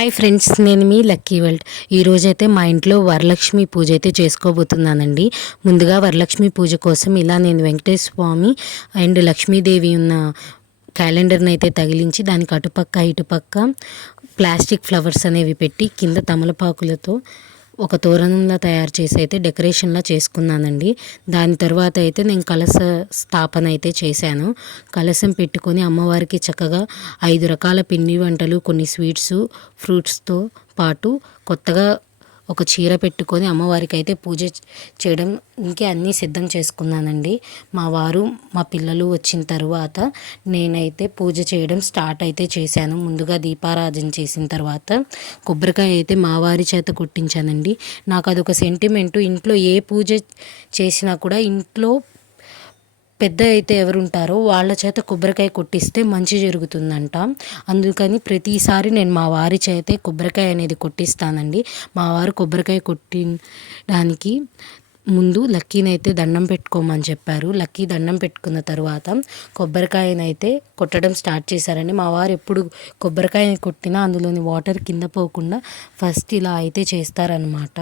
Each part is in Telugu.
హాయ్ ఫ్రెండ్స్ నేను మీ లక్కీ వరల్డ్ ఈరోజైతే మా ఇంట్లో వరలక్ష్మి పూజ అయితే చేసుకోబోతున్నానండి. ముందుగా వరలక్ష్మి పూజ కోసం ఇలా నేను వెంకటేశ్వర స్వామి అండ్ లక్ష్మీదేవి ఉన్న క్యాలెండర్ని అయితే తగిలించి దానికి అటుపక్క ఇటుపక్క ప్లాస్టిక్ ఫ్లవర్స్ అనేవి పెట్టి కింద తమలపాకులతో ఒక తోరణంలా తయారు చేసి అయితే డెకరేషన్లా చేసుకున్నానండి. దాని తర్వాత అయితే నేను కలస స్థాపన అయితే చేశాను. కలసం పెట్టుకొని అమ్మవారికి చక్కగా ఐదు రకాల పిండి వంటలు కొన్ని స్వీట్స్ ఫ్రూట్స్తో పాటు కొత్తగా ఒక చీర పెట్టుకొని అమ్మవారికి అయితే పూజ చేయడం ఇంకే అన్నీ సిద్ధం చేసుకున్నానండి. మా వారు మా పిల్లలు వచ్చిన తర్వాత నేనైతే పూజ చేయడం స్టార్ట్ అయితే చేశాను. ముందుగా దీపారాధన చేసిన తర్వాత కొబ్బరికాయ అయితే మా వారి చేత కొట్టించానండి. నాకు అదొక సెంటిమెంటు ఇంట్లో ఏ పూజ చేసినా కూడా ఇంట్లో పెద్ద అయితే ఎవరుంటారో వాళ్ళ చేత కొబ్బరికాయ కొట్టిస్తే మంచి జరుగుతుందంట. అందుకని ప్రతిసారి నేను మా వారి చేతే కొబ్బరికాయ అనేది కొట్టిస్తానండి. మా వారు కొబ్బరికాయ కొట్టడానికి ముందు లక్కీనైతే దండం పెట్టుకోమని చెప్పారు. లక్కీ దండం పెట్టుకున్న తర్వాత కొబ్బరికాయనైతే కొట్టడం స్టార్ట్ చేశారండి. మా వారు ఎప్పుడు కొబ్బరికాయని కొట్టినా అందులోని వాటర్ కింద పోకుండా ఫస్ట్ ఇలా అయితే చేస్తారనమాట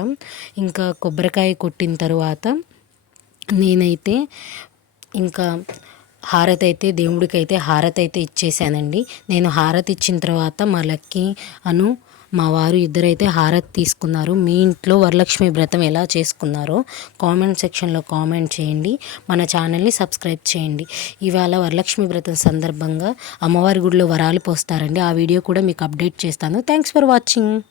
ఇంకా కొబ్బరికాయ కొట్టిన తర్వాత నేనైతే ఇంకా హారతి అయితే దేవుడికి అయితే హారతి అయితే ఇచ్చేసానండి. నేను హారతి ఇచ్చిన తర్వాత మా లక్కీ అను మా వారు ఇద్దరైతే హారతి తీసుకున్నారు. మీ ఇంట్లో వరలక్ష్మి వ్రతం ఎలా చేసుకున్నారో కామెంట్ సెక్షన్లో కామెంట్ చేయండి. మన ఛానల్ని సబ్స్క్రైబ్ చేయండి. ఇవాళ వరలక్ష్మి వ్రతం సందర్భంగా అమ్మవారి గుడిలో వరాలు పోస్తారండి. ఆ వీడియో కూడా మీకు అప్డేట్ చేస్తాను. Thanks for watching.